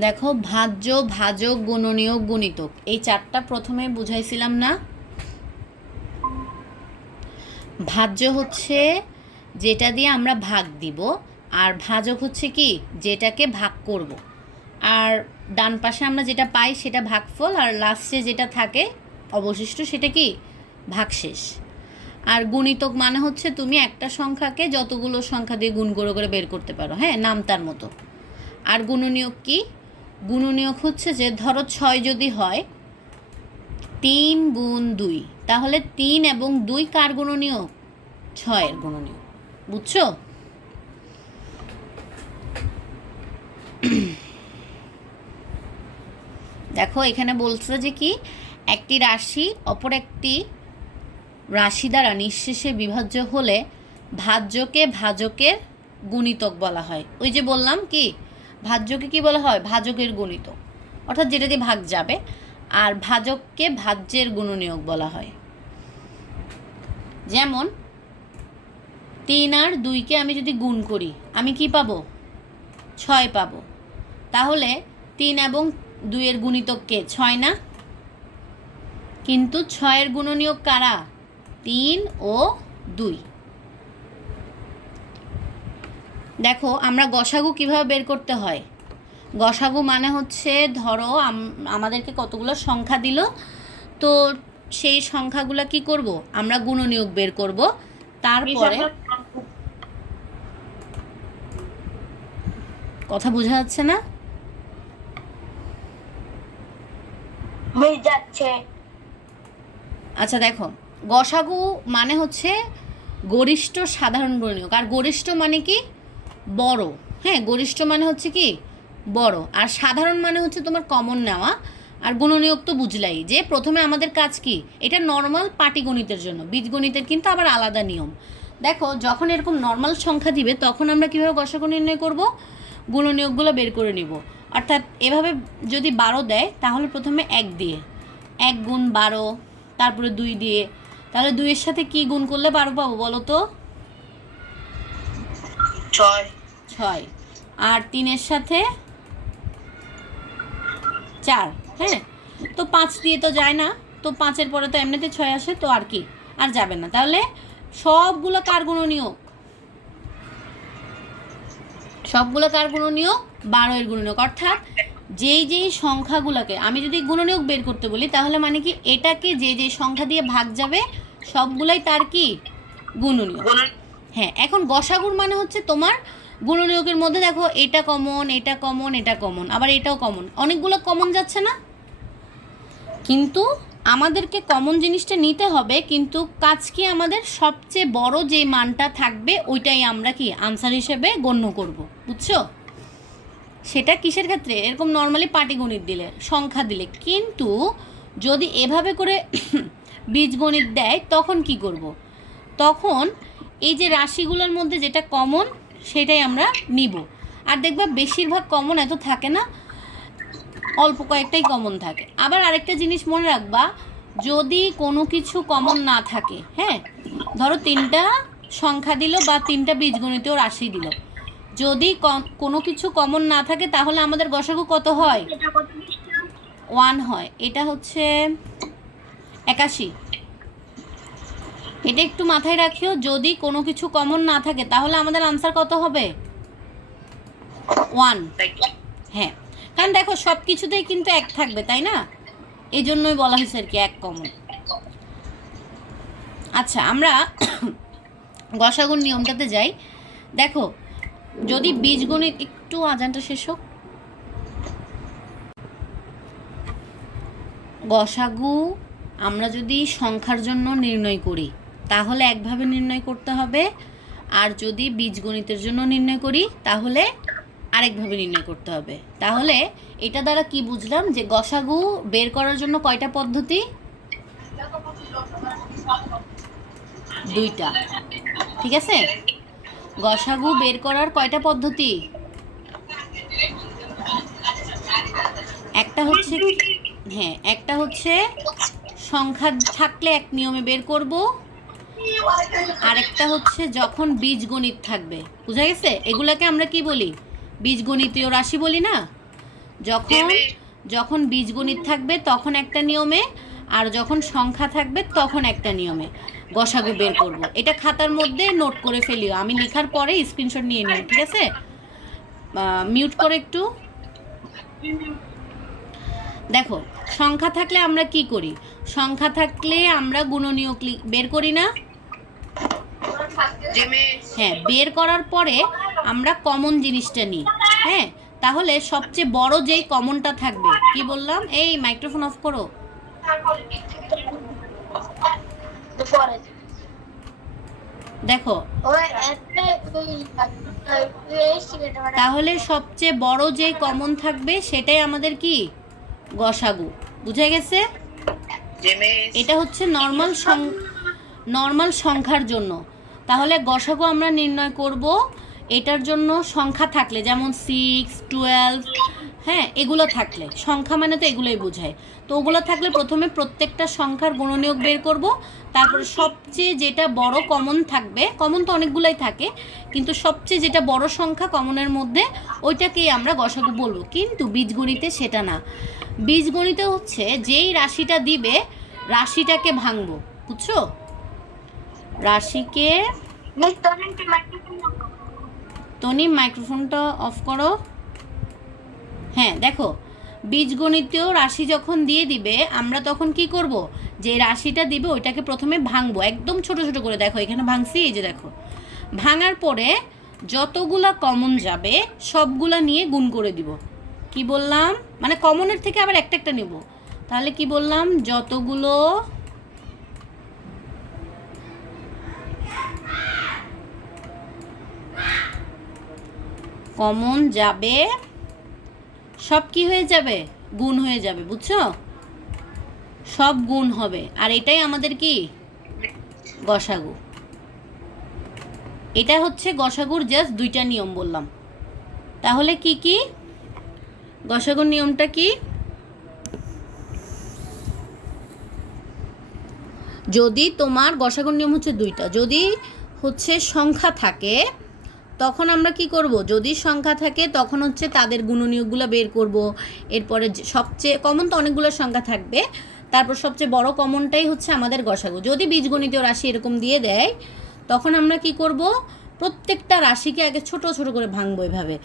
দেখো, ভাজ্য, ভাজক গুণনীয়ক গুণিতক। এই চারটা প্রথমে বুঝাইছিলাম না। ভাজ্য হচ্ছে যেটা দিয়ে আমরা ভাগ দিব, আর ভাজক হচ্ছে কি? যেটাকে ভাগ করব। আর ডান পাশে আমরা যেটা পাই সেটা ভাগফল, আর লাস্টে যেটা থাকে, অবশিষ্ট সেটা কি? ভাগশেষ। আর গুণিতক মানে হচ্ছে তুমি একটা সংখ্যাকে যতগুলো সংখ্যা দিয়ে গুণ করে করে বের করতে পারো হ্যাঁ নাম তার মতো। আর গুণনীয়ক কি? গুণনীয়ক হচ্ছে যে ধরো ছয় যদি হয়, তিন গুণ দুই। তাহলে তিন এবং দুই কার গুণনীয়ক? ছয়ের গুণনীয়ক। বুঝছ? দেখো, এখানে বলছে যে কি, একটি রাশি অপর একটি রাশি দ্বারা নিঃশেষে বিভাজ্য হলে ভাজ্যকে ভাজকের গুণিতক বলা হয়। ওই যে বললাম কি ভাজ্যকে কি বলা হয়? ভাজকের গুণিতক অর্থাৎ যেটা দিয়ে ভাগ যাবে, আর ভাজককে ভাজ্যের গুণনীয়ক বলা হয়। যেমন, তিন আর দুইকে আমি যদি গুণ করি, আমি কি পাবো? ছয় পাবো। তাহলে তিন এবং দুইয়ের গুণিতক ছয় না? কিন্তু ছয়ের গুণনীয়ক কারা? তিন ও দুই। দেখো আমরা গসাগু কীভাবে বের করতে হয়? গসাগু মানে হচ্ছে ধরো আমাদেরকে কতগুলো সংখ্যা দিল তো সেই সংখ্যাগুলো কি করব? আমরা গুণনীয়ক বের করব। তারপরে কথা বোঝা যাচ্ছে না? যাচ্ছে। আচ্ছা দেখো। গসাগু মানে হচ্ছে গরিষ্ঠ সাধারণ গুণনীয়ক। আর গরিষ্ঠ মানে কি? বড়। হ্যাঁ গরিষ্ঠ মানে হচ্ছে কি? বড়। আর সাধারণ মানে হচ্ছে তোমার কমন নেওয়া। আর গুণনীয়ক তো বুঝলাই যে প্রথমে আমাদের কাজ কি? এটা নর্মাল পাটিগণিতের জন্য। বীজগণিতের কিন্তু আবার আলাদা নিয়ম। দেখো, যখন এরকম নর্মাল সংখ্যা দিবে, তখন আমরা কীভাবে গসাগু নির্ণয় করব? গুণনীয়কগুলো বের করে নিব। অর্থাৎ এভাবে যদি বারো দেয়, তাহলে প্রথমে এক দিয়ে। এক গুণ বারো, তারপরে দুই দিয়ে। তাহলে দুইয়ের সাথে কি গুণ করলে বারো পাবো বলো তো? ছয়। ছয়। আর তিনের সাথে চার হ্যাঁ? তো পাঁচ দিয়ে তো যায় না। তো পাঁচের পরে তো এমনিতে ছয় আসে তো আর কি? আর যাবে না। তাহলে সবগুলো কার গুণনীয়ক? সবগুলো কার গুণনীয়ক? বারো এর গুণনীয়ক। অর্থাৎ যেই যেই সংখ্যাগুলোকে আমি যদি গুণনীয়ক বের করতে বলি তাহলে মানে কি? এটাকে যে যে সংখ্যা দিয়ে ভাগ যাবে সবগুলাই তার কি? গুণনীয়ক। হ্যাঁ এখন গসাগুর মানে হচ্ছে তোমার গুণনীয়কের মধ্যে দেখো এটা কমন এটা কমন এটা কমন আবার এটাও কমন অনেকগুলো কমন যাচ্ছে না? কিন্তু আমাদেরকে কমন জিনিসটা নিতে হবে, কিন্তু কাজ কি আমাদের সবচেয়ে বড় যে মানটা থাকবে, ওইটাই আমরা কি আনসার হিসেবে গণ্য করব, বুঝছ? সেটা কিসের ক্ষেত্রে? এরকম নর্মালি পাটিগণিত দিলে, সংখ্যা দিলে। কিন্তু যদি এভাবে করে বীজগণিত দেয়, তখন কি করব। তখন এই যে রাশিগুলোর মধ্যে যেটা কমন সেটাই আমরা নিব। আর দেখবা বেশিরভাগ কমন এত থাকে না অল্প কয়েকটাই কমন থাকে। আবার আরেকটা জিনিস মনে রাখবা যদি কোনো কিছু কমন না থাকে হ্যাঁ? ধরো তিনটা সংখ্যা দিল বা তিনটা বীজগণিতীয় রাশি দিল। যদি কম- কোনো কিছু কমন না থাকে তাহলে আমাদের গসাগু কত হয়? ওয়ান হয়। এটা হচ্ছে একাশি। এটা একটু মাথায় রাখিও, যদি কোনো কিছু কমন না থাকে, তাহলে আমাদের আনসার কত হবে? ওয়ান হ্যাঁ। কারণ দেখো সব কিছুতেই কিন্তু এক থাকবে, তাই না? এই জন্যই বলা হয়েছে আর কি, এক কমন আচ্ছা আমরা গসাগুন নিয়মটাতে যাই। দেখো, যদি বীজগণিত একটু আজানটা শেষ হোক। গসাগু, আমরা যদি সংখ্যার জন্য নির্ণয় করি। তাহলে একভাবে নির্ণয় করতে হবে। আর যদি বীজগণিতের জন্য নির্ণয় করি, তাহলে আরেকভাবে নির্ণয় করতে হবে। তাহলে এটা দ্বারা কি বুঝলাম যে গসাগু বের করার জন্য কয়টা পদ্ধতি? দুইটা। ঠিক আছে? গসাগু বের করার কয়টা পদ্ধতি? একটা হচ্ছে হ্যাঁ একটা হচ্ছে সংখ্যা থাকলে এক নিয়মে বের করব। আরেকটা হচ্ছে যখন বীজগণিত থাকবে। বুঝা গেছে? এগুলাকে আমরা কি বলি? বীজগণিতীয় রাশি বলি না? যখন যখন বীজগণিত থাকবে তখন একটা নিয়মে আর যখন সংখ্যা থাকবে তখন একটা নিয়মে। গসাগু বের করব। এটা খাতার মধ্যে নোট করে ফেলিও। আমি লেখার পরে স্ক্রিনশট নিয়ে নিও ঠিক আছে? মিউট করে একটু। দেখো সংখ্যা থাকলে আমরা কি করি? সংখ্যা থাকলে আমরা গুণনীয় ক্লিক বের করি না? হ্যাঁ বের করার পরে আমরা কমন জিনিসটা নিই। হ্যাঁ তাহলে সবচেয়ে বড় যেই কমনটা থাকবে কি বললাম? এই মাইক্রোফোন অফ করো। দেখো তাহলে সবচেয়ে বড় যে কমন থাকবে সেটাই আমাদের কি? গসাগু। বুঝে গেছে? এটা হচ্ছে নর্মাল নর্মাল সংখ্যার জন্য। তাহলে গসাগু আমরা নির্ণয় করব এটার জন্য সংখ্যা থাকলে, যেমন সিক্স টুয়েলভ হ্যাঁ এগুলো থাকলে। সংখ্যা মানে তো এগুলোই বোঝায়। তো ওগুলো থাকলে প্রথমে প্রত্যেকটা সংখ্যার গুণনীয়ক বের করব। তারপরে সবচেয়ে যেটা বড় কমন থাকবে কমন তো অনেকগুলাই থাকে, কিন্তু সবচেয়ে যেটা বড় সংখ্যা কমনের মধ্যে ওইটাকেই আমরা গসাগু বলব। কিন্তু বীজগণিতে সেটা না। বীজগণিতে হচ্ছে যেই রাশিটা দিবে, রাশিটাকে ভাঙবো, বুঝছ? রাশিকে তনি মাইক্রোফোনটা অফ করো। হ্যাঁ দেখো বীজগণিতীয় রাশি যখন দিয়ে দিবে আমরা তখন কি করব? যে রাশিটা দিবে ওইটাকে প্রথমে ভাঙবো। একদম ছোট ছোট করে দেখো এখানে ভাঙছি এই যে দেখো। ভাঙার পরে যতগুলা কমন যাবে সবগুলা নিয়ে গুণ করে দিব। কি বললাম? মানে কমনের থেকে আবার একটা একটা নেব। তাহলে কি বললাম? যতগুলো কমন যাবে, সব কি হয়ে যাবে? গুণ হয়ে যাবে, বুঝছ? সব গুণ হবে। আর এটাই আমাদের কি? গসাগু। এটা হচ্ছে গসাগুর জাস্ট দুইটা নিয়ম বললাম। তাহলে কি কি? গসাগুর নিয়মটা কি? যদি তোমার গসাগুর নিয়ম হচ্ছে দুইটা। যদি হচ্ছে সংখ্যা থাকে, তখন আমরা কি করব? যদি সংখ্যা থাকে, তখন হচ্ছে তাদের গুণনীয়কগুলো বের করব। এরপরে সবচেয়ে কমন তো অনেকগুলো সংখ্যা থাকবে। তারপর সবচেয়ে বড় কমনটাই হচ্ছে আমাদের গসাগু। যদি বীজগণিতীয় রাশি এরকম দিয়ে দেয়, তখন আমরা কি করব? প্রত্যেকটা রাশিকে আগে ছোট ছোট করে ভাঙবো এভাবে।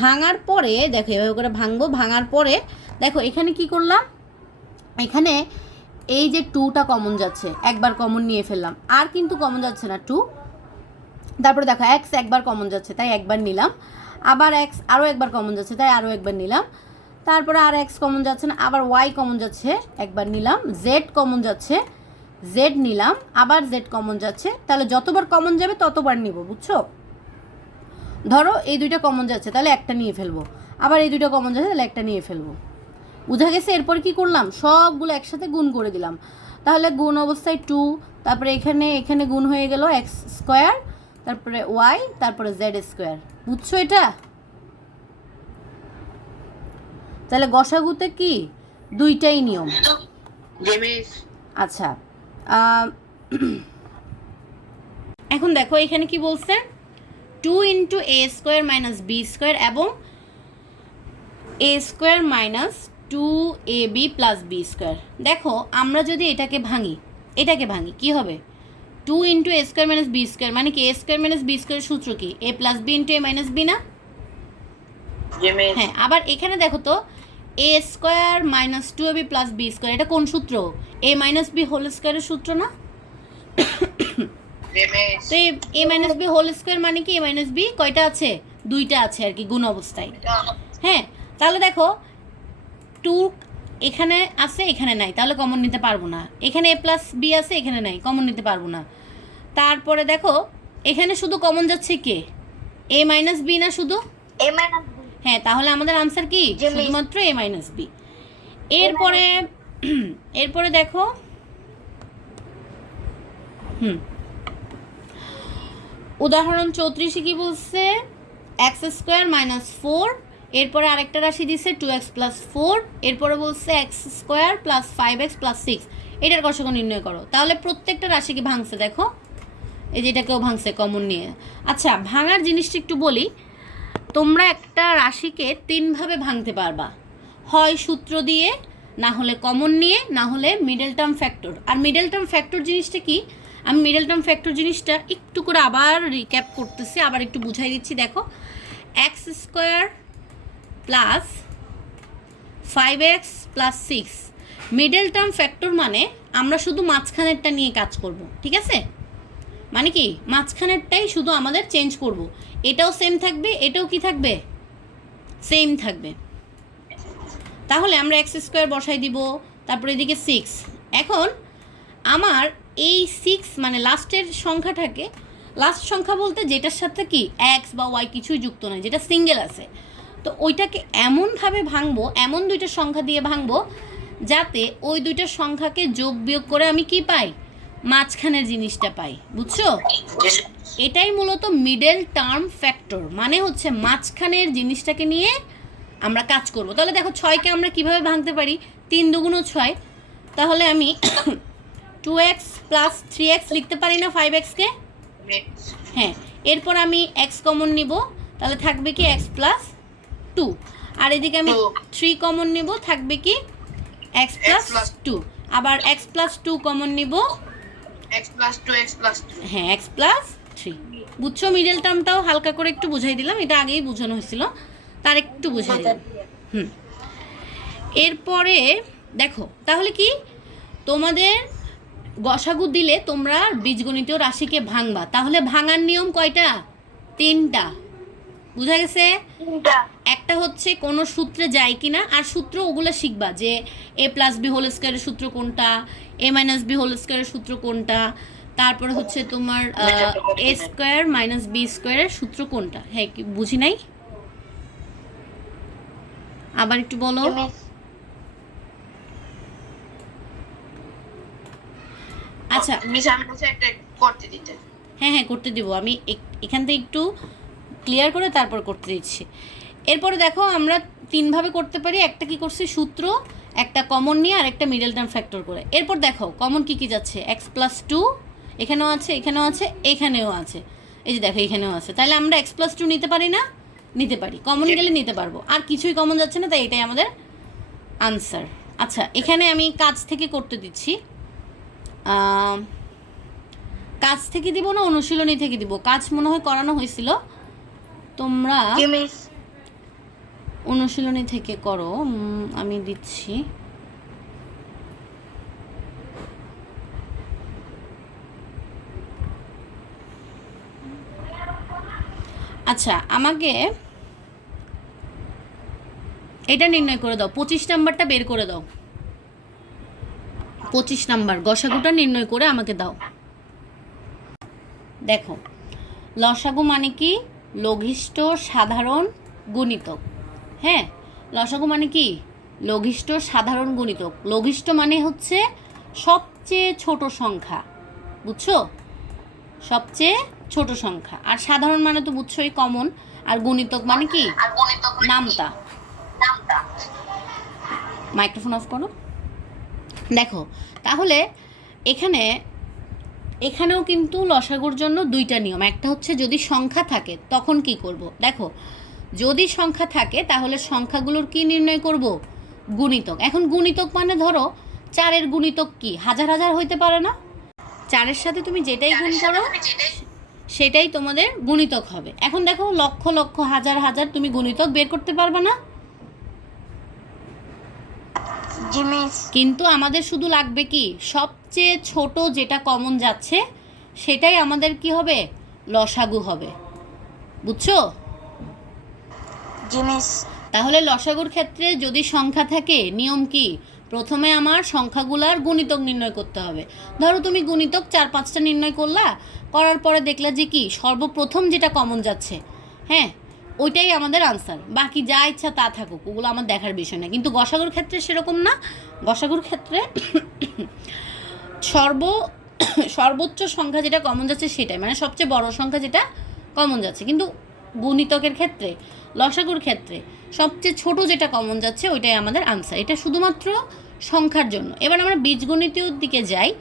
ভাঙার পরে, দেখো এভাবে করে ভাঙবো। ভাঙার পরে, দেখো এখানে কি করলাম? এখানে এই যে টুটা কমন যাচ্ছে, একবার কমন নিয়ে ফেললাম। আর কিন্তু কমন যাচ্ছে না টু তারপরে দেখো এক্স একবার কমন যাচ্ছে, তাই একবার নিলাম। আবার এক্স আরও একবার কমন যাচ্ছে, তাই আরও একবার নিলাম। তারপরে আর এক্স কমন যাচ্ছে না, আবার ওয়াই কমন যাচ্ছে, একবার নিলাম। জেড কমন যাচ্ছে জেড নিলাম, আবার জেড কমন যাচ্ছে। তাহলে যতবার কমন যাবে, ততবার নিব, বুঝছ? ধরো এই দুইটা কমন যাচ্ছে, তাহলে একটা নিয়ে ফেলব। আবার এই দুইটা কমন যাচ্ছে, তাহলে একটা নিয়ে ফেলব। বুঝা গেছে? এরপর কি করলাম? সবগুলো একসাথে গুণ করে দিলাম। তাহলে গুণ অবস্থায় টু তারপরে এখানে এখানে গুণ হয়ে গেল এক্স স্কোয়ার তারপরে ওয়াই তারপরে জেড স্কোয়ার বুঝছ এটা? তাহলে গসাগুতে কি? দুইটাই নিয়ম। আচ্ছা এখন দেখো এখানে কি বলছে? Two into a square minus b square এবং a square minus two a b plus b square দেখো আমরা যদি এটাকে ভাঙি এটাকে ভাঙি কি হবে? Two into a square minus b square মানে কি? A square minus b square সূত্র কি? A plus b into a minus b না? হ্যাঁ আবার এখানে দেখো তো a square minus two a b plus b square এটা কোন সূত্র? এ মাইনাস বি হোল স্কোয়ারের সূত্র না? তো a minus b whole square মানে কি? এ মাইনাস বি কয়টা আছে? দুইটা আছে আর কি গুণ অবস্থায়। হ্যাঁ তাহলে দেখো টু এখানে আছে এখানে নাই। তাহলে কমন নিতে পারব না। এখানে এ প্লাস বি আছে এখানে নাই। কমন নিতে পারব না। তারপরে দেখো এখানে শুধু কমন যাচ্ছে কে? এ মাইনাস বি না শুধু? এ মাইনাস হ্যাঁ তাহলে আমাদের আনসার কি? শুধুমাত্র এ মাইনাস বি এরপরে এরপরে দেখো হুম। উদাহরণ চৌত্রিশে কি বলছে? এক্স স্কোয়ার মাইনাস ফোর এরপরে আরেকটা রাশি দিচ্ছে টু এক্স প্লাস ফোর এরপরে বলছে x square plus five x plus six এটার কষাকে নির্ণয় করো। তাহলে প্রত্যেকটা রাশিকে ভাঙছে দেখো? এই যে এটাকেও ভাঙছে কমন নিয়ে। আচ্ছা ভাঙার জিনিসটা একটু বলি। তোমরা একটা রাশিকে তিনভাবে ভাঙতে পারবা। হয় সূত্র দিয়ে, না হলে কমন নিয়ে, না হলে মিডল টার্ম ফ্যাক্টর আর মিডল টার্ম ফ্যাক্টর জিনিসটা কি? আমি মিডল টার্ম ফ্যাক্টর জিনিসটা একটু করে আবার রিক্যাপ করতেছি, আবার একটু বুঝাই দিচ্ছি। দেখো x square plus five x plus six middle term factor মানে আমরা শুধু মাঝখানেরটা নিয়ে কাজ করব, ঠিক আছে? মানে কি? মাঝখানেরটাই শুধু আমাদের চেঞ্জ করব। এটাও সেম থাকবে, এটাও কি থাকবে? সেম থাকবে। তাহলে আমরা এক্স স্কোয়ার বসাই দিব, তারপরে এদিকে সিক্স এখন আমার এই সিক্স মানে লাস্টের সংখ্যাটাকে লাস্ট সংখ্যা বলতে যেটার সাথে কি? এক্স বা ওয়াই কিছুই যুক্ত নয়, যেটা সিঙ্গেল আছে। তো ওইটাকে এমনভাবে ভাঙবো এমন দুইটা সংখ্যা দিয়ে ভাঙবো যাতে ওই দুইটা সংখ্যাকে যোগ বিয়োগ করে আমি কি পাই? মাঝখানের জিনিসটা পাই বুঝছ? এটাই মূলত মিডল টার্ম ফ্যাক্টর মানে হচ্ছে মাঝখানের জিনিসটাকে নিয়ে আমরা কাজ করব। তাহলে দেখো ছয়কে আমরা কীভাবে ভাঙতে পারি? তিন দুগুণো ছয় তাহলে আমি two x plus three x লিখতে পারি না ফাইভ এক্সকে হ্যাঁ এরপর আমি এক্স কমন নিব তাহলে থাকবে কি এক্স প্লাস টু আর এদিকে আমি থ্রি কমন নিব থাকবে কি? এক্স প্লাস টু আবার এক্স প্লাস টু কমন নিব। হ্যাঁ এক্স প্লাস থ্রি বুঝছ? মিডল টার্মটাও হালকা করে একটু বুঝাই দিলাম। এটা আগেই বোঝানো হয়েছিল। তার একটু বুঝাই দিলাম। হুম। এরপরে দেখো তাহলে কি? তোমাদের গসাগু দিলে তোমরা বীজগণিতীয় রাশিকে ভাঙবা। তাহলে ভাঙার নিয়ম কয়টা? তিনটা। বুঝা গেছে? একটা হচ্ছে কোনো সূত্রে যায় কিনা আর সূত্র ওগুলো শিখবা যে এ প্লাস বি হোল স্কোয়ারের সূত্র কোনটা এ মাইনাস বি হোল স্কোয়ারের সূত্র কোনটা তারপরে হচ্ছে তোমার এ স্কোয়ার মাইনাস বি স্কোয়ারের সূত্র কোনটা? হ্যাঁ কি বুঝি নাই? আবার একটু বলো। আচ্ছা। মিস আমি একটা করতে দিতে। হ্যাঁ হ্যাঁ করতে দিব। আমি এখান থেকে একটু ক্লিয়ার করে তারপর করতে দিচ্ছি। এরপরে দেখো আমরা তিনভাবে করতে পারি, একটা কি করছি? সূত্র, একটা কমন নিয়ে আর একটা মিডল টার্ম ফ্যাক্টর করে। এরপর দেখো কমন কি কি যাচ্ছে? এক্স প্লাস টু এখানেও আছে এখানেও আছে এখানেও আছে। এই যে দেখো এখানেও আছে। তাহলে আমরা এক্স প্লাস টু নিতে পারি না? নিতে পারি। কমন গেলে নিতে পারব। আর কিছুই কমন যাচ্ছে না, তাই এটাই আমাদের আনসার আচ্ছা এখানে আমি কাজ থেকে করতে দিচ্ছি। কাজ থেকে দিব না, অনুশীলনী থেকে দিব। কাজ মনে হয় করানো হয়েছিল। তোমরা অনুশীলনী থেকে করো। আমি দিচ্ছি। আচ্ছা আমাকে এটা নির্ণয় করে দাও। পঁচিশ নাম্বারটা বের করে দাও। পঁচিশ নাম্বার গসাগুটা নির্ণয় করে আমাকে দাও। দেখো লসাগু মানে কি? লঘিষ্ঠ সাধারণ গুণিতক হ্যাঁ লসাগু মানে কি? লঘিষ্ঠ সাধারণ গুণিতক লঘিষ্ঠ মানে হচ্ছে সবচেয়ে ছোট সংখ্যা বুঝছ? সবচেয়ে ছোট সংখ্যা। আর সাধারণ মানে তো বুঝছোই কমন আর গুণিতক মানে কি? নামতা। মাইক্রোফোন অফ করো। দেখো তাহলে এখানে এখানেও কিন্তু লসাগুর জন্য দুইটা নিয়ম। একটা হচ্ছে যদি সংখ্যা থাকে তখন কি করব? দেখো যদি সংখ্যা থাকে তাহলে সংখ্যাগুলোর কি নির্ণয় করব? গুণিতক। এখন গুণিতক মানে ধরো চারের গুণিতক কি? হাজার হাজার হইতে পারে না? চারের সাথে তুমি যেটাই গুণ করো সেটাই তোমাদের গুণিতক হবে। এখন দেখো লক্ষ লক্ষ হাজার হাজার তুমি গুণিতক বের করতে পারবে না? কিন্তু আমাদের শুধু লাগবে কি? সবচেয়ে ছোট যেটা কমন যাচ্ছে সেটাই আমাদের কি হবে? লসাগু হবে। বুঝছ? জি মিস তাহলে লসাগুর ক্ষেত্রে যদি সংখ্যা থাকে নিয়ম কি? প্রথমে আমার সংখ্যাগুলার গুণিতক নির্ণয় করতে হবে। ধরো তুমি গুণিতক চার পাঁচটা নির্ণয় করলা করার পরে দেখলা যে কি? সর্বপ্রথম যেটা কমন যাচ্ছে হ্যাঁ? ওইটাই আমাদের আনসার বাকি যা ইচ্ছা তা থাকুক ওগুলো আমার দেখার বিষয় না। কিন্তু গসাগুর ক্ষেত্রে সেরকম না। গসাগুর ক্ষেত্রে সর্ব, সর্বোচ্চ সংখ্যা যেটা কমন যাচ্ছে সেটাই। মানে সবচেয়ে বড় সংখ্যা যেটা কমন যাচ্ছে। কিন্তু গুণিতকের ক্ষেত্রে, লসাগুর ক্ষেত্রে সবচেয়ে ছোট যেটা কমন যাচ্ছে ওইটাই আমাদের আনসার এটা শুধুমাত্র সংখ্যার জন্য। এবার আমরা বীজগণিতের দিকে যাই।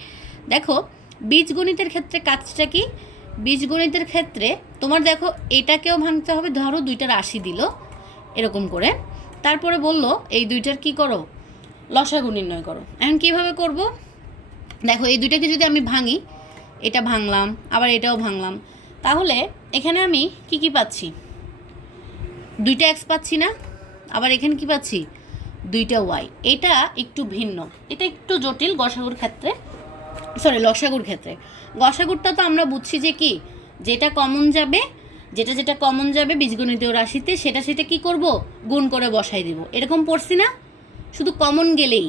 দেখো, বীজগণিতের ক্ষেত্রে কাজটা কি? বীজগণিতের ক্ষেত্রে তোমার দেখো, এটাকেও ভাঙতে হবে। ধরো, দুইটা রাশি দিল এরকম করে। তারপরে বলল, এই দুইটার কি করো? লসাগু নির্ণয় করো। এখন কীভাবে করব? দেখো, এই দুইটাকে যদি আমি ভাঙি, এটা ভাঙলাম, আবার এটাও ভাঙলাম, তাহলে এখানে আমি কি কি পাচ্ছি? দুইটা এক্স পাচ্ছি না, আবার এখানে কি পাচ্ছি? দুইটা ওয়াই এটা একটু ভিন্ন, এটা একটু জটিল গসাগুর ক্ষেত্রে সরি লসাগুর ক্ষেত্রে। গসাগুরটা তো আমরা বুঝছি যে কি? যেটা কমন যাবে, যেটা যেটা কমন যাবে বীজগণিতীয় রাশিতে, সেটা সেটা কি করব? গুণ করে বসাই দিব। এরকম পড়ছি না? শুধু কমন গেলেই।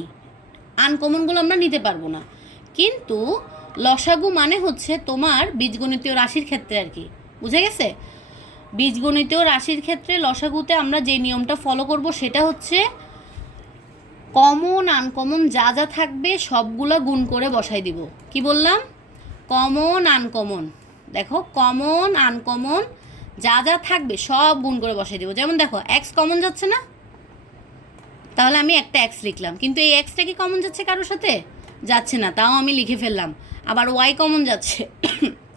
আনকমনগুলো আমরা নিতে পারব না। কিন্তু লসাগু মানে হচ্ছে তোমার বীজগণিতীয় রাশির ক্ষেত্রে আর কি। বুঝে গেছে? বীজগণিতীয় রাশির ক্ষেত্রে লসাগুতে আমরা যে নিয়মটা ফলো করব সেটা হচ্ছে কমন আনকমন যা যা থাকবে সবগুলা গুণ করে বসাই দিব। কি বললাম? কমন আনকমন দেখো কমন আনকমন যা যা থাকবে সব গুণ করে বসাই দিব। যেমন দেখো এক্স কমন যাচ্ছে না? তাহলে আমি একটা এক্স লিখলাম। কিন্তু এই এক্সটা কি কমন যাচ্ছে কারোর সাথে? যাচ্ছে না, তাও আমি লিখে ফেললাম। আবার ওয়াই কমন যাচ্ছে,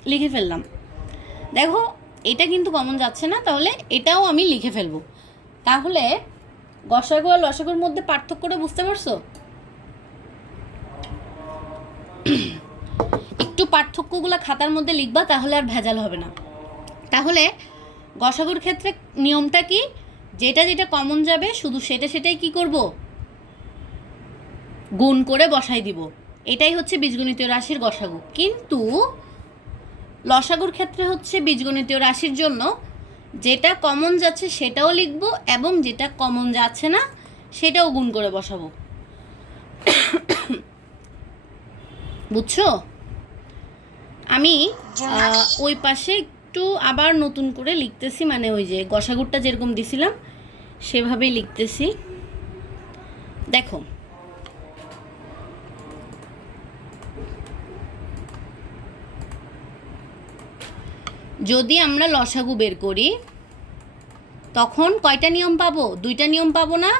লিখে ফেললাম। দেখো, এটা কিন্তু কমন যাচ্ছে না, তাহলে এটাও আমি লিখে ফেলব। তাহলে গসাগু আর লসাগুর মধ্যে পার্থক্যটা বুঝতে পারছ? একটু পার্থক্যগুলো খাতার মধ্যে লিখবা, তাহলে আর ভেজাল হবে না। তাহলে গসাগুর ক্ষেত্রে নিয়মটা কি? যেটা যেটা কমন যাবে, শুধু সেটা সেটাই কি করব? গুণ করে বসাই দিব। এটাই হচ্ছে বীজগণিতীয় রাশির গসাগু। কিন্তু লসাগুর ক্ষেত্রে হচ্ছে বীজগণিতীয় রাশির জন্য যেটা কমন যাচ্ছে সেটাও লিখব এবং যেটা কমন যাচ্ছে না সেটাও গুণ করে বসাবো। বুঝছ? আমি ওই পাশে একটু আবার নতুন করে লিখতেছি মানে ওই যে গসাগুরটা যেরকম দিছিলাম, সেভাবেই লিখতেছি। দেখো যদি আমরা লসাগু বের করি তখন কয়টা নিয়ম পাবো? দুইটা নিয়ম পাবো না?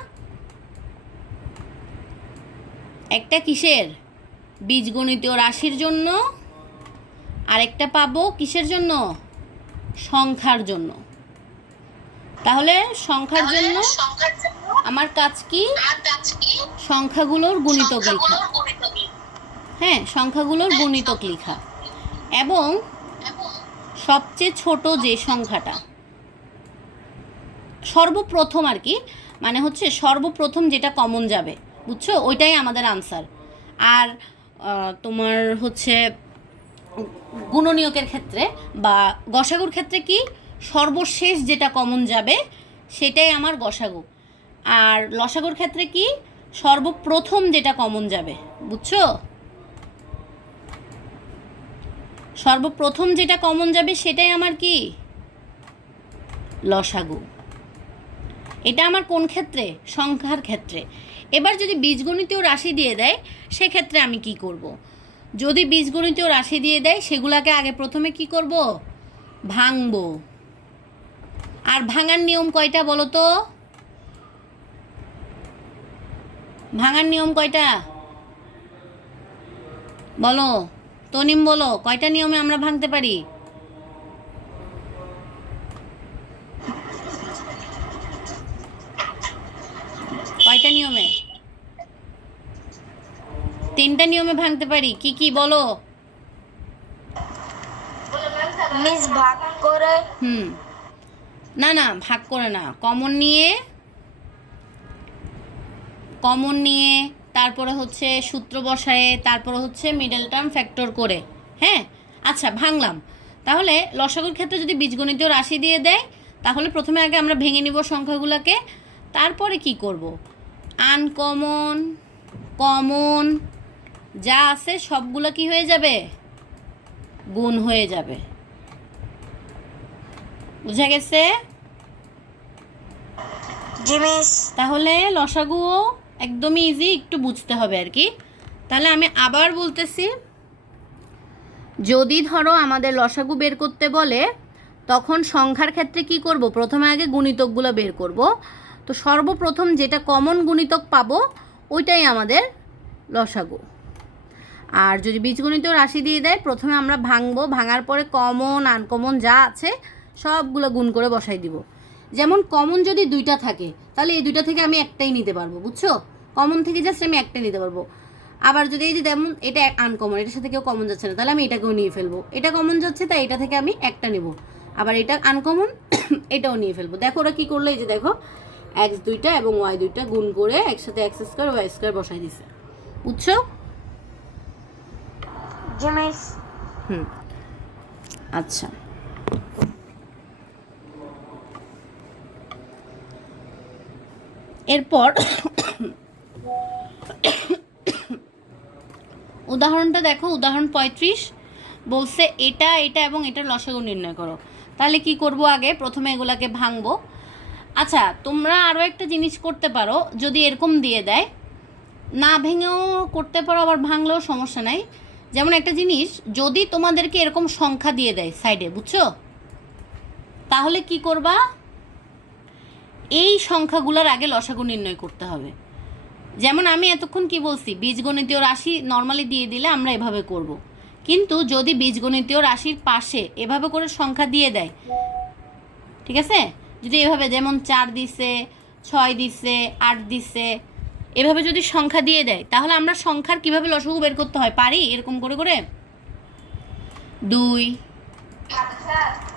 একটা কিসের? বীজগণিতীয় রাশির জন্য। আরেকটা পাবো কিসের জন্য? সংখ্যার জন্য। তাহলে সংখ্যার জন্য আমার কাজ কি? সংখ্যাগুলোর গুণিতক লেখা। হ্যাঁ সংখ্যাগুলোর গুণিতক লেখা। এবং সবচেয়ে ছোট যে সংখ্যাটা। সর্বপ্রথম আর কি মানে হচ্ছে সর্বপ্রথম যেটা কমন যাবে, বুঝছ? ওইটাই আমাদের আনসার আর তোমার হচ্ছে গুণনীয়কের ক্ষেত্রে বা গসাগুর ক্ষেত্রে কি? সর্বশেষ যেটা কমন যাবে, সেটাই আমার গসাগু। আর লসাগুর ক্ষেত্রে কি? সর্বপ্রথম যেটা কমন যাবে, বুঝছ? সর্বপ্রথম যেটা কমন যাবে সেটাই আমার কি? লসাগু। এটা আমার কোন ক্ষেত্রে? সংখ্যার ক্ষেত্রে। এবার যদি বীজগণিতীয় রাশি দিয়ে দেয়, সেক্ষেত্রে আমি কি করব। যদি বীজগণিতীয় রাশি দিয়ে দেয়, সেগুলাকে আগে প্রথমে কি করব? ভাঙবো। আর ভাঙার নিয়ম কয়টা বলো তো ভাঙার নিয়ম কয়টা? বলো। তনিম বলো কয়টা নিয়মে আমরা ভাঙতে পারি? কয়টা নিয়মে? তিনটা নিয়মে ভাঙতে পারি কি কি বলো? মিস ভাগ করে। হুম। না না ভাগ করে না। কমন নিয়ে কমন নিয়ে তারপরে হচ্ছে সূত্র বসায়ে তারপরে হচ্ছে মিডল টার্ম ফ্যাক্টর করে। হ্যাঁ? আচ্ছা ভাঙলাম। তাহলে লসাগুর ক্ষেত্রে যদি বীজগণিতীয় রাশি দিয়ে দেয় তাহলে প্রথমে আগে আমরা ভেঙে নিব সংখ্যাগুলোকে। তারপরে কি করব? আনকমন কমন যা আছে সবগুলো কি হয়ে যাবে? গুণ হয়ে যাবে। বুঝা গেছে? তাহলে লসাগুও একদমই ইজি একটু বুঝতে হবে আর কি। তাহলে আমি আবার বলতেছি, যদি ধরো আমাদের লসাগু বের করতে বলে, তখন সংখ্যার ক্ষেত্রে কি করব? প্রথমে আগে গুণিতকগুলো বের করব। তো সর্বপ্রথম যেটা কমন গুণিতক পাবো, ওইটাই আমাদের লসাগু। আর যদি বীজগণিত রাশি দিয়ে দেয়, প্রথমে আমরা ভাঙবো, ভাঙার পরে কমন আনকমন যা আছে, সবগুলো গুণ করে বসাই দিব। যেমন কমন যদি দুইটা থাকে তাহলে এই দুইটা থেকে আমি একটাই নিতে পারব বুঝছ? কমন থেকে জাস্ট আমি একটাই নিতে পারব। আবার যদি এই যে যেমন এটা আনকমন এটার সাথে কেউ কমন যাচ্ছে না তাহলে আমি এটাকেও নিয়ে ফেলব। এটা কমন যাচ্ছে তাই এটা থেকে আমি একটা নেব। আবার এটা আনকমন এটাও নিয়ে ফেলব। দেখো ওরা কী করল এই যে দেখো এক্স দুইটা এবং ওয়াই দুইটা গুণ করে একসাথে এক্স স্কোয়ার ওয়াই স্কোয়ার বসাই দিছে। বুঝছ? হুম। আচ্ছা। এরপর উদাহরণটা দেখো, উদাহরণ পঁয়ত্রিশ, বলছে এটা এটা এবং এটার লসাগু নির্ণয় করো। তাহলে কি করব আগে? প্রথমে এগুলাকে ভাঙবো। আচ্ছা তোমরা আরও একটা জিনিস করতে পারো, যদি এরকম দিয়ে দেয়। না ভেঙেও করতে পারো, আবার ভাঙলেও সমস্যা নাই। যেমন একটা জিনিস, যদি তোমাদেরকে এরকম সংখ্যা দিয়ে দেয় সাইডে বুঝছ? তাহলে কি করবা? এই সংখ্যাগুলোর আগে লসাগু নির্ণয় করতে হবে। যেমন আমি এতক্ষণ কি বলছি, বীজগণিতীয় রাশি নর্মালি দিয়ে দিলে আমরা এভাবে করব। কিন্তু যদি বীজগণিতীয় রাশির পাশে এভাবে করে সংখ্যা দিয়ে দেয়, ঠিক আছে? যদি এভাবে যেমন চার দিছে, ছয় দিছে, আট দিছে, এভাবে যদি সংখ্যা দিয়ে দেয়, তাহলে আমরা সংখ্যার কীভাবে লসগু বের করতে হয় পারি? এরকম করে করে। দুই,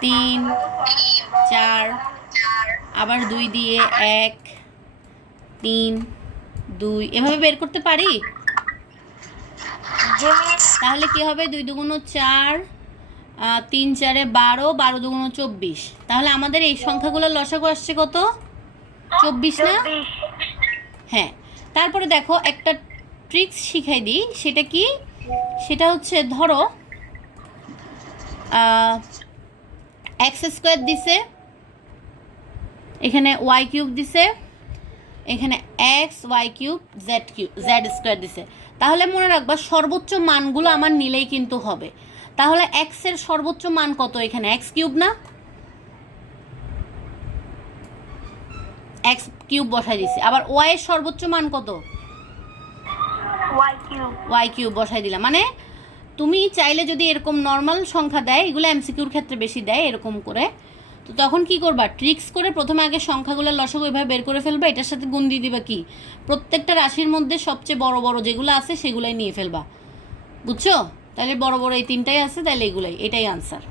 তিন, চার আবার দুই দিয়ে এক তিন দুই। এভাবে বের করতে পারি? তাহলে কি হবে? দুই দুগুণ চার তিন চারে বারো বারো দুগুণ চব্বিশ। তাহলে আমাদের এই সংখ্যাগুলোর লসাগু আসছে কত? চব্বিশ না? হ্যাঁ। তারপরে দেখো একটা ট্রিক্স শিখাই দিই। সেটা কি? সেটা হচ্ছে ধরো এক্স স্কোয়ার দিছে এখানে ওয়াই কিউব দিছে এখানে x y cube z cube z square দিছে। তাহলে মনে রাখবা সর্বোচ্চ মানগুলো আমার নিলেই কিন্তু হবে। তাহলে এক্সের সর্বোচ্চ মান কত এখানে? এক্স কিউব না? এক্স কিউব বসাই দিছি। আবার ওয়াই এর সর্বোচ্চ মান কত? ওয়াই কিউব ওয়াই কিউব বসাই দিলাম। মানে তুমি চাইলে যদি এরকম নর্মাল সংখ্যা দেয় এগুলো এমসিকিউর ক্ষেত্রে বেশি দেয় এরকম করে। তো তখন কি করবা? ট্রিক্স করে প্রথমে আগে সংখ্যাগুলোর লসগু এভাবে বের করে ফেলবা, এটার সাথে গুণ দিয়ে দিবা কি? প্রত্যেকটা রাশির মধ্যে সবচেয়ে বড় বড় যেগুলো আছে সেগুলাই নিয়ে ফেলবা। বুঝছ? তাহলে বড় বড় এই তিনটাই আছে, তাহলে এগুলাই, এটাই আনসার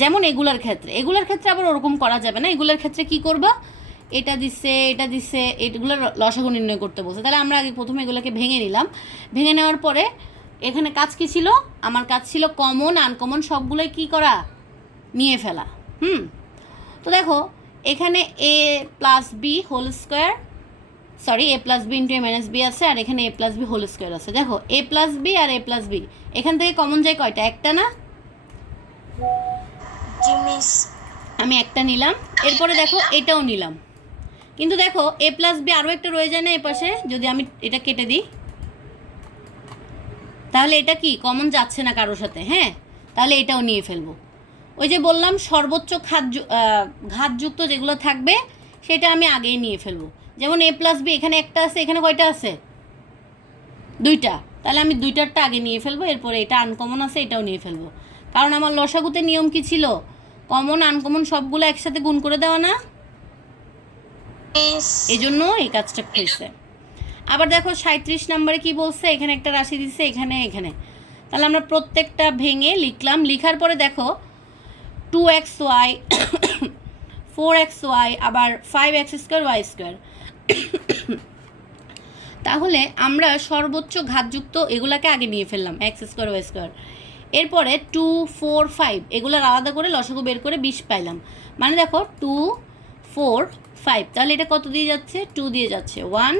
যেমন এগুলার ক্ষেত্রে এগুলার ক্ষেত্রে আবার ওরকম করা যাবে না। এগুলার ক্ষেত্রে কি করবা? এটা দিচ্ছে এটা দিচ্ছে এগুলো লসাগু নির্ণয় করতে বলছে। তাহলে আমরা আগে প্রথমে এগুলোকে ভেঙে নিলাম। ভেঙে নেওয়ার পরে এখানে কাজ কি ছিল? আমার কাজ ছিল কমন আনকমন সবগুলোই কি করা? নিয়ে ফেলা। হুম। তো দেখো, এখানে a plus b whole square sorry a plus b into a minus b আছে, আর এখানে a plus b whole square আছে। দেখো এ প্লাস বি আর এ প্লাস বি এখান থেকে কমন যায় কয়টা? একটা না? আমি একটা নিলাম, এরপরে দেখো, এটাও নিলাম। কিন্তু দেখো এ প্লাস বি আরও একটা রয়ে যায় না এ পাশে, যদি আমি এটা কেটে দিই। তাহলে এটা কি? কমন যাচ্ছে না কারোর সাথে হ্যাঁ? তাহলে এটাও নিয়ে ফেলব। ওই যে বললাম সর্বোচ্চ খাদ ঘাতযুক্ত যেগুলো থাকবে সেটা আমি আগেই নিয়ে ফেলব। যেমন এ প্লাস বি এখানে একটা আছে এখানে কয়টা আছে? দুইটা। তাহলে আমি দুইটারটা আগে নিয়ে ফেলব এরপরে এটা আনকমন আছে এটাও নিয়ে ফেলব। কারণ আমার লসাগুতে নিয়ম কি ছিল? কমন আনকমন সবগুলো একসাথে গুণ করে দেওয়া না? এই জন্য এই কাজটা হয়েছে। আবার দেখো সাঁত্রিশ নম্বরে কি বলছে? এখানে একটা রাশি দিচ্ছে এখানে এখানে। তাহলে আমরা প্রত্যেকটা ভেঙে লিখলাম। লিখার পরে দেখো two x y four x y আবার five x square y square তাহলে আমরা সর্বোচ্চ ঘাতযুক্ত এগুলাকে আগে নিয়ে ফেললাম এক্স স্কোয়ার ওয়াই স্কোয়ার এরপরে টু ফোর ফাইভ এগুলোর আলাদা করে লসগু বের করে বিশ পাইলাম। মানে দেখো টু ফোর ফাইভ তাহলে এটা কত দিয়ে যাচ্ছে? টু দিয়ে যাচ্ছে। ওয়ান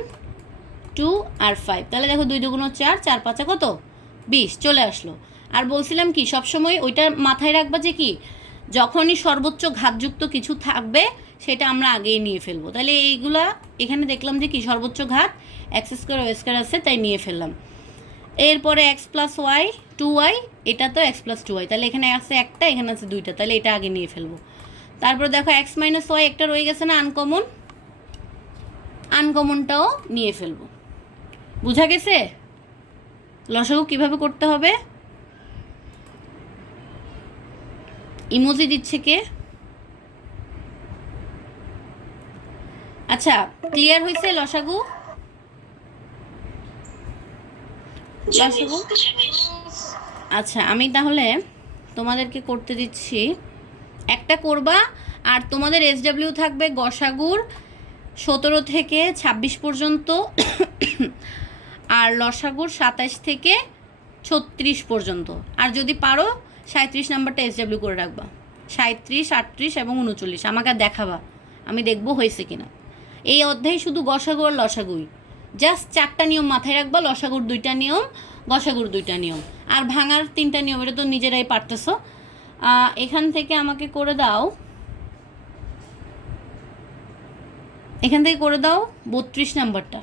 টু আর ফাইভ তাহলে দেখো দুই দুগুণ চার চার পাঁচা কত? বিশ, চলে আসলো। আর বলছিলাম কি, সবসময় ওইটা মাথায় রাখবা যে কি যখনই সর্বোচ্চ ঘাতযুক্ত কিছু থাকবে, সেটা আমরা আগেই নিয়ে ফেলব। তাহলে এইগুলা, এখানে দেখলাম যে কি সর্বোচ্চ ঘাত এক্স স্কোয়ার ওয়াই স্কোয়ার আছে, তাই নিয়ে ফেললাম। এরপরে x plus y two y এটা তো এক্স প্লাস টু ওয়াই তাহলে এখানে আছে একটা, এখানে আছে দুইটা, তাহলে এটা আগে নিয়ে ফেলব। তারপর দেখো এক্স মাইনাস ওয়াই একটা রয়ে গেছে না আনকমন আনকমনটাও নিয়ে ফেলব। বুঝা গেছে? লসাগু কীভাবে করতে হবে? ইমোজি দিচ্ছে কে? আচ্ছা ক্লিয়ার হয়েছে লসাগু? লসাগু? আচ্ছা আমি তাহলে তোমাদেরকে করতে দিচ্ছি। একটা করবা আর তোমাদের এসডাব্লিউ থাকবে গসাগুর সতেরো থেকে ছাব্বিশ পর্যন্ত আর লসাগুর সাতাশ থেকে ছত্রিশ পর্যন্ত। আর যদি পারো সাঁত্রিশ নাম্বারটা এসডাব্লিউ করে রাখবা। সাঁত্রিশ আটত্রিশ এবং উনচল্লিশ। আমাকে দেখাবা, আমি দেখব হয়েছে কিনা। এই অধ্যায়ে শুধু গসাগু আর লসাগুই। জাস্ট চারটা নিয়ম মাথায় রাখবা, লসাগুর দুইটা নিয়ম, গসাগুর দুইটা নিয়ম। আর ভাঙার তিনটা নিয়ম, এটা তো নিজেরাই পারতেছো। এখান থেকে আমাকে করে দাও। এখান থেকে করে দাও, বত্রিশ নাম্বারটা।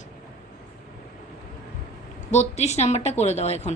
বত্রিশ নাম্বারটা করে দাও এখন।